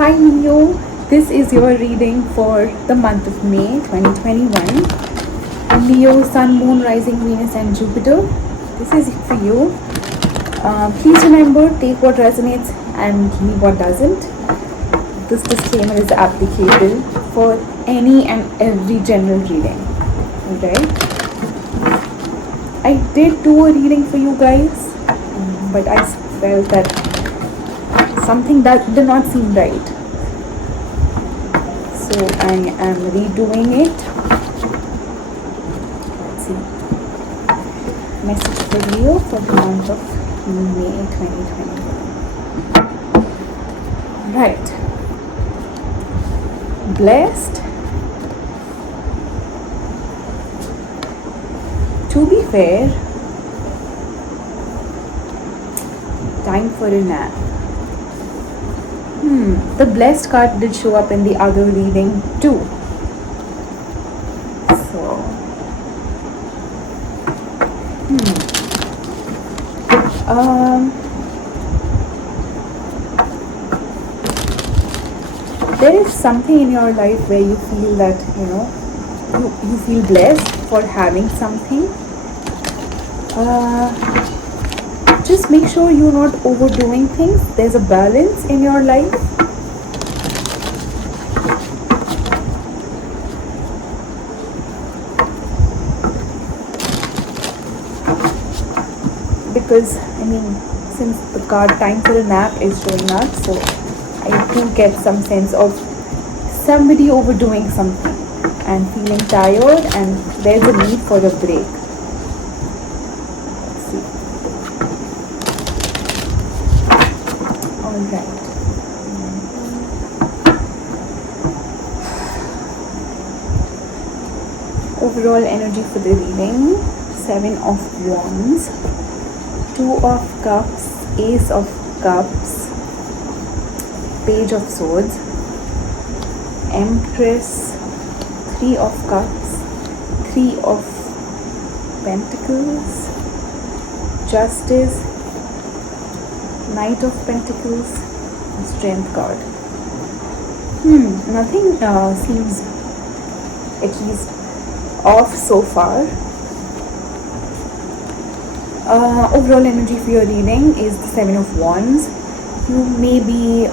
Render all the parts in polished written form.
Hi Leo, this is your reading for the month of May 2021. Leo, Sun, Moon, Rising, Venus, and Jupiter. This is for you. Please remember, take what resonates and leave what doesn't. This disclaimer is applicable for any and every general reading. Alright? I did do a reading for you guys, but I felt that something that did not seem right. So I am redoing it. Let's see. Message for Leo for the month of May 2021. Right. Blessed. To be fair, time for a nap. The blessed card did show up in the other reading too. So, there is something in your life where you feel that, you feel blessed for having something. Just make sure you're not overdoing things. There's a balance in your life. Because, since the card time for a nap is showing up, so I do get some sense of somebody overdoing something and feeling tired, and there's a need for a break. Alright. Overall energy for the reading: 7 of Wands, 2 of Cups, Ace of Cups, Page of Swords, Empress, 3 of Cups, 3 of Pentacles, Justice, Knight of Pentacles, Strength card. Nothing seems at least off so far. Overall energy for your reading is the 7 of Wands. You may be,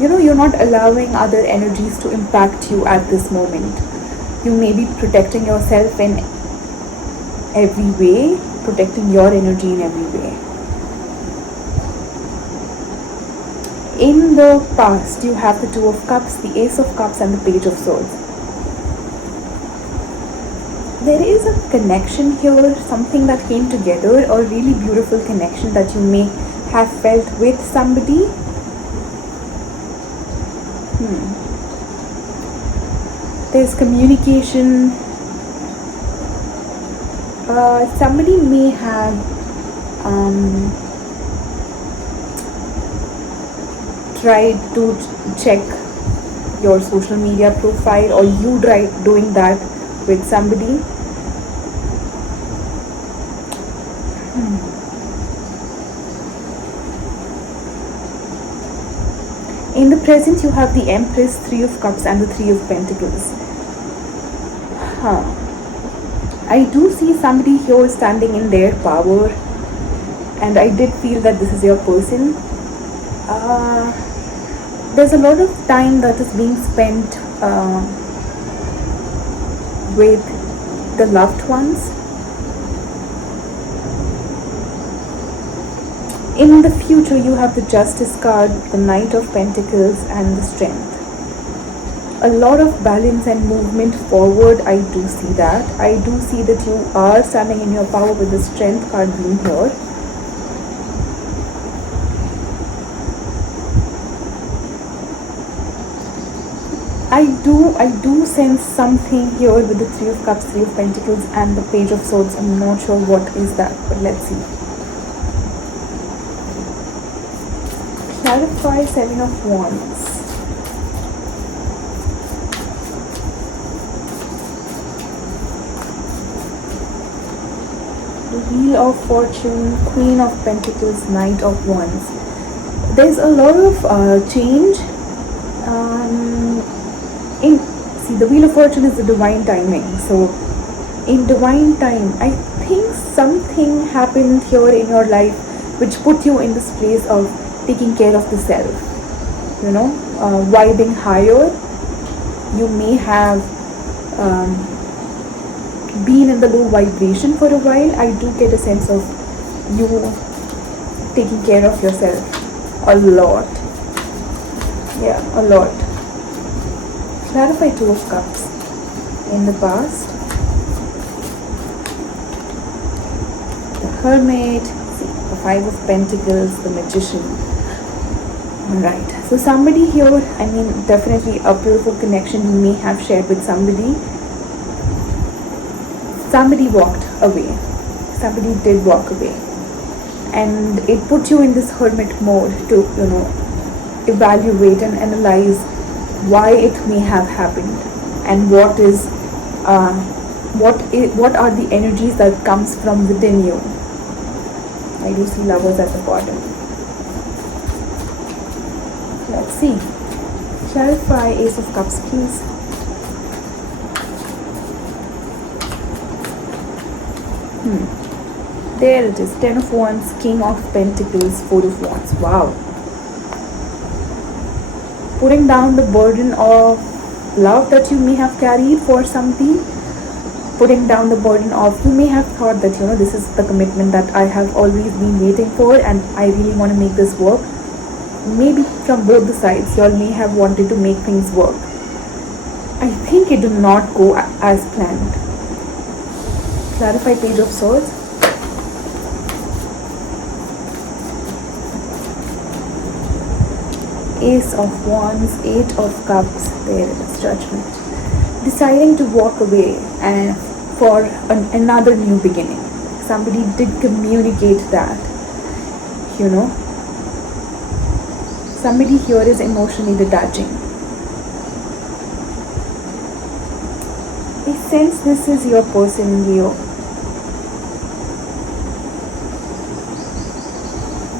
you're not allowing other energies to impact you at this moment. You may be protecting yourself in every way, protecting your energy in every way. In the past, you have the 2 of Cups, the Ace of Cups, and the Page of Swords. There is a connection here, something that came together, a really beautiful connection that you may have felt with somebody. There's communication. Somebody may have tried to check your social media profile, or you tried doing that with somebody. In the present, you have the Empress, 3 of Cups, and the 3 of Pentacles. I do see somebody here standing in their power, and I did feel that this is your person. There's a lot of time that is being spent with the loved ones. In the future, you have the Justice card, the Knight of Pentacles, and the Strength. A lot of balance and movement forward. I do see that. I do see that you are standing in your power with the Strength card being here. I do sense something here with the 3 of Cups, 3 of Pentacles, and the Page of Swords. I'm not sure what is that, but let's see. Clarify 7 of Wands. The Wheel of Fortune, Queen of Pentacles, Knight of Wands. There's a lot of change Um, in See, the Wheel of Fortune is the divine timing. So, in divine time, I think something happened here in your life which put you in this place of taking care of the self. Vibing higher. You may have um, been in the low vibration for a while. I do get a sense of you taking care of yourself a lot. Yeah, a lot. Clarify Two of Cups. In the past, the Hermit, see, the Five of Pentacles, the Magician. Alright, so somebody here, I mean, definitely a beautiful connection you may have shared with somebody. Somebody walked away. Somebody did walk away. And it put you in this hermit mode to, evaluate and analyze why it may have happened and what are the energies that comes from within you. I do see Lovers at the bottom. Let's see. Clarify Ace of Cups, please. There it is. Ten of Wands, King of Pentacles, Four of Wands. Wow. Putting down the burden of love that you may have carried for something. Putting down the burden of, you may have thought that, this is the commitment that I have always been waiting for and I really want to make this work. Maybe from both the sides, you all may have wanted to make things work. I think it did not go as planned. Clarify Page of Swords. Ace of Wands, Eight of Cups. There it is, Judgment. Deciding to walk away and for another new beginning. Somebody did communicate that, Somebody here is emotionally detaching. I sense this is your person, Leo.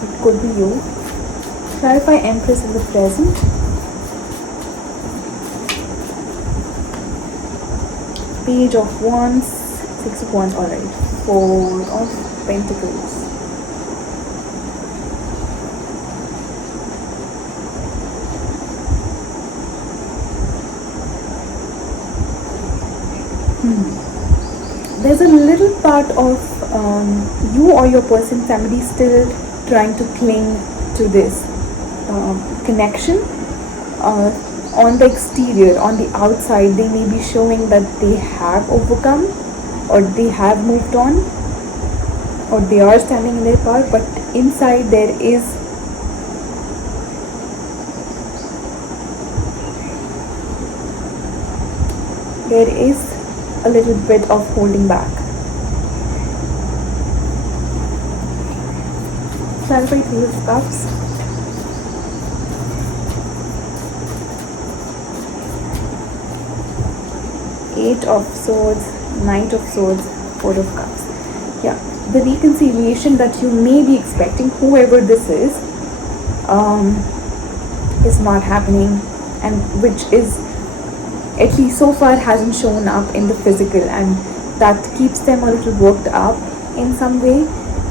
It could be you. Clarify Empress in the present. Page of Wands, Six of Wands, alright. Four of Pentacles. There's a little part of you or your person, somebody still trying to cling to this connection. On the exterior, on the outside, they may be showing that they have overcome or they have moved on or they are standing in their power, but inside there is a little bit of holding back. Clarify Three of Cups. Eight of Swords, Knight of Swords, Four of Cups. Yeah, the reconciliation that you may be expecting, whoever this is not happening, and which is, at least so far, hasn't shown up in the physical, and that keeps them a little worked up in some way,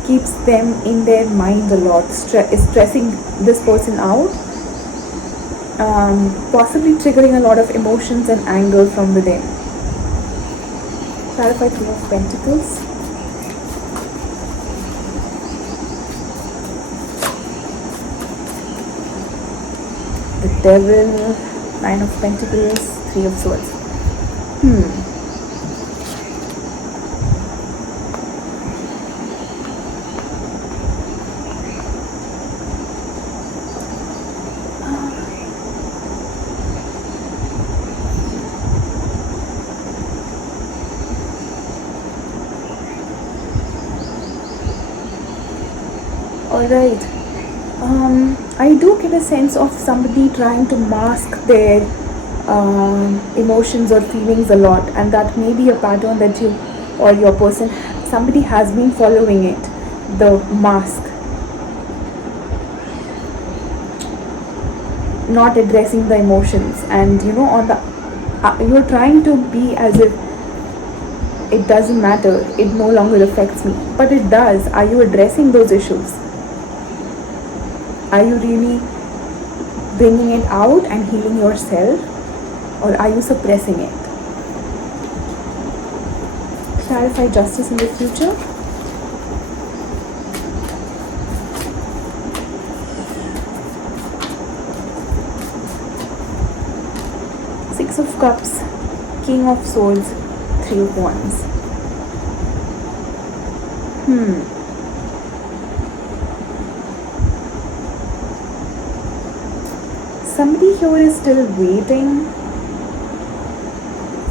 keeps them in their mind a lot, is stressing this person out, possibly triggering a lot of emotions and anger from within. Clarify Three of Pentacles. The Devil, Nine of Pentacles, Three of Swords. Alright. I do get a sense of somebody trying to mask their emotions or feelings a lot, and that may be a pattern that you or your person, somebody has been following it, the mask. not addressing the emotions, and on the you're trying to be as if it doesn't matter, it no longer affects me, but it does. Are you addressing those issues? Are you really bringing it out and healing yourself, or are you suppressing it? Clarify justice in the future. Six of Cups, King of Swords, Three of Wands. Somebody here is still waiting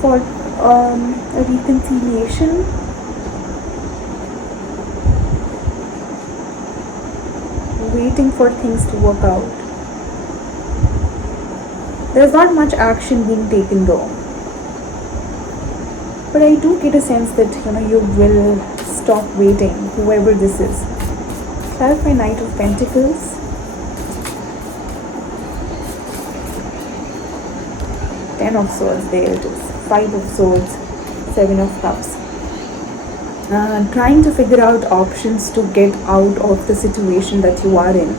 for a reconciliation. Waiting for things to work out. There's not much action being taken though. But I do get a sense that you will stop waiting, whoever this is. Clarify Knight of Pentacles. Ten of Swords, there it is. Five of Swords, Seven of Cups. Trying to figure out options to get out of the situation that you are in.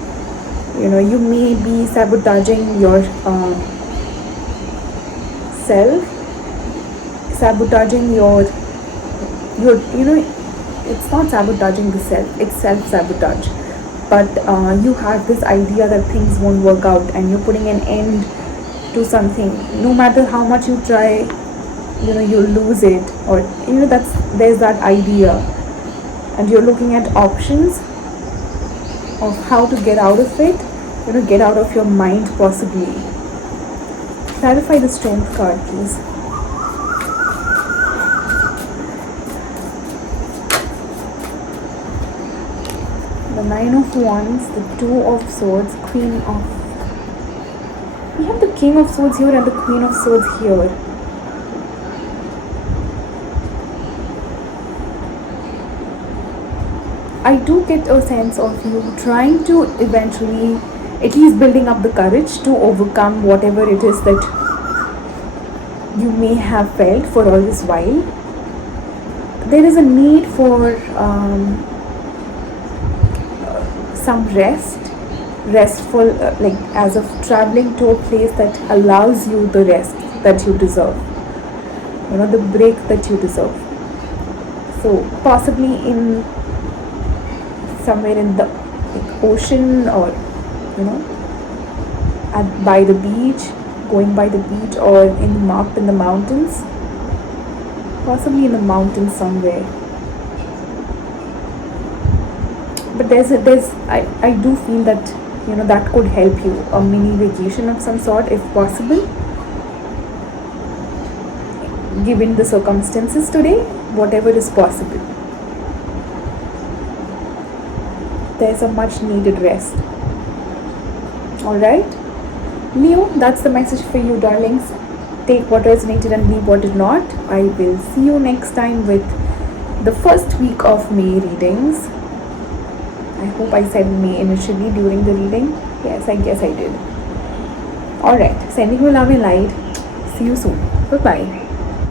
You may be sabotaging your self, sabotaging your it's not sabotaging the self, it's self-sabotage. But you have this idea that things won't work out, and you're putting an end to something. No matter how much you try, you'll lose it, or there's that idea, and you're looking at options of how to get out of it, get out of your mind possibly. Clarify the Strength card, please. The Nine of Wands, the Two of Swords, Queen of... We have the King of Swords here and the Queen of Swords here. I do get a sense of you trying to eventually, at least building up the courage to overcome whatever it is that you may have felt for all this while. There is a need for some restful, like as of traveling to a place that allows you the rest that you deserve, the break that you deserve. So possibly in somewhere in the ocean, or by the beach, going by the beach, or up in the mountains, possibly in the mountains somewhere. But I do feel that that could help you, a mini vacation of some sort if possible, given the circumstances today. Whatever is possible, there's a much needed rest. Alright, Leo, that's the message for you, darlings. Take what resonated and leave what did not. I will see you next time with the first week of May readings. I hope I said May initially during the reading. Yes, I guess I did. Alright, sending you love and light. See you soon. Bye-bye.